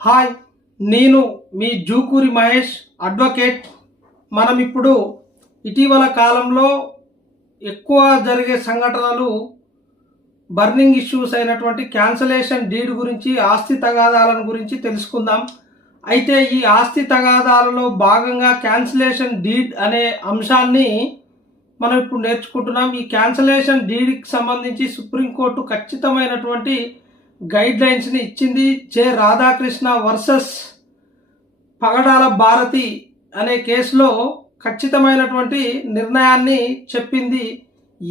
Hi, నేను మీ Jukuri Mahesh advocate. మనం ఇప్పుడు ఇటీవల కాలంలో ఎక్కువ జరిగే సంఘటనలు బర్నింగ్ ఇష్యూస్ అయినటువంటి క్యాన్సలేషన్ డీడ్ గురించి, ఆస్తి తగాదాలను గురించి తెలుసుకుందాం. అయితే ఈ ఆస్తి తగాదాలలో భాగంగా క్యాన్సలేషన్ డీడ్ అనే అంశాన్ని మనం ఇప్పుడు నేర్చుకుంటున్నాం. ఈ క్యాన్సలేషన్ డీడ్కి సంబంధించి సుప్రీంకోర్టు ఖచ్చితమైనటువంటి గైడ్ లైన్స్ని ఇచ్చింది. జె రాధాకృష్ణ వర్సెస్ పగడాల భారతి అనే కేసులో ఖచ్చితమైనటువంటి నిర్ణయాన్ని చెప్పింది.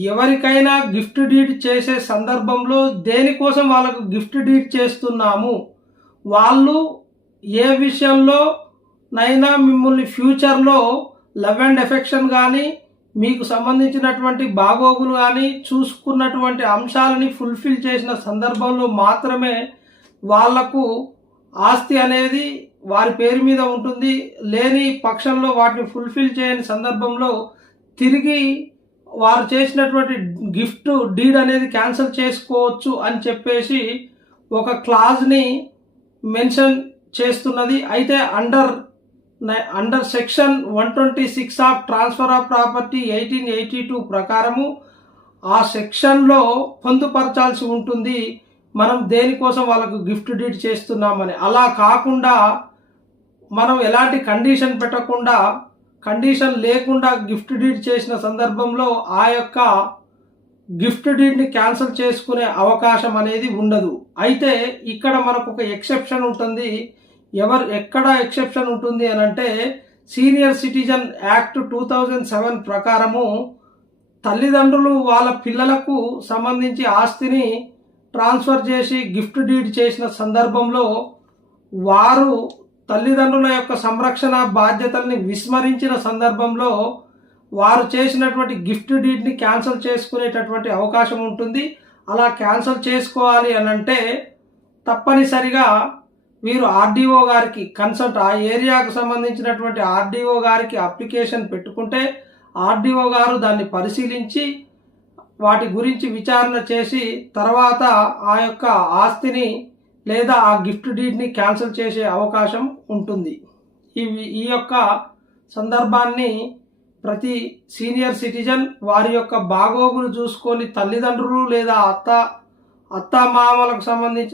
ఎవరికైనా గిఫ్ట్ డీడ్ చేసే సందర్భంలో దేనికోసం వాళ్ళకు గిఫ్ట్ డీడ్ చేస్తున్నాము, వాళ్ళు ఏ విషయంలో నైనా మిమ్మల్ని ఫ్యూచర్లో లవ్ అండ్ ఎఫెక్షన్ కానీ, మీకు సంబంధించినటువంటి బాగోగులు కానీ చూసుకున్నటువంటి అంశాలని ఫుల్ఫిల్ చేసిన సందర్భంలో మాత్రమే వాళ్లకు ఆస్తి అనేది వారి పేరు మీద ఉంటుంది. లేని పక్షంలో వాటిని ఫుల్ఫిల్ చేయని సందర్భంలో తిరిగి వారు చేసినటువంటి గిఫ్ట్ డీడ్ అనేది క్యాన్సిల్ చేసుకోవచ్చు అని చెప్పేసి ఒక క్లాజ్ని మెన్షన్ చేస్తున్నది. అయితే under section 126 of transfer of property 1882 ప్రకారము ఆ సెక్షన్లో పొందుపరచాల్సి ఉంటుంది మనం దేనికోసం వాళ్ళకు గిఫ్ట్ డీడ్ చేస్తున్నామని. అలా కాకుండా మనం ఎలాంటి కండిషన్ పెట్టకుండా, కండిషన్ లేకుండా గిఫ్ట్ డీడ్ చేసిన సందర్భంలో ఆ యొక్క గిఫ్ట్ డీడ్ని క్యాన్సిల్ చేసుకునే అవకాశం అనేది ఉండదు. అయితే ఇక్కడ మనకు ఒక ఎక్సెప్షన్ ఉంటుంది. ఎక్కడ ఎక్సెప్షన్ ఉంటుంది అని అంటే, సీనియర్ సిటిజన్ యాక్ట్ 2007 ప్రకారము తల్లిదండ్రులు వాళ్ళ పిల్లలకు సంబంధించి ఆస్తిని ట్రాన్స్ఫర్ చేసి గిఫ్ట్ డీడ్ చేసిన సందర్భంలో వారు తల్లిదండ్రుల యొక్క సంరక్షణ బాధ్యతల్ని విస్మరించిన సందర్భంలో వారు చేసినటువంటి గిఫ్ట్ డీడ్ని క్యాన్సిల్ చేసుకునేటటువంటి అవకాశం ఉంటుంది. అలా క్యాన్సిల్ చేసుకోవాలి అని అంటే తప్పనిసరిగా వీరు ఆర్డీఓ గారికి కన్సల్ట్, ఆ ఏరియాకు సంబంధించినటువంటి ఆర్డీఓ గారికి అప్లికేషన్ పెట్టుకుంటే ఆర్డీఓ గారు దాన్ని పరిశీలించి వాటి గురించి విచారణ చేసి తర్వాత ఆ యొక్క ఆస్తిని లేదా ఆ గిఫ్ట్ డీడ్ని క్యాన్సిల్ చేసే అవకాశం ఉంటుంది. ఈ యొక్క సందర్భాన్ని ప్రతి సీనియర్ సిటిజన్ వారి యొక్క బాగోగులు చూసుకొని తల్లిదండ్రులు లేదా అత్త మామలకు సంబంధించి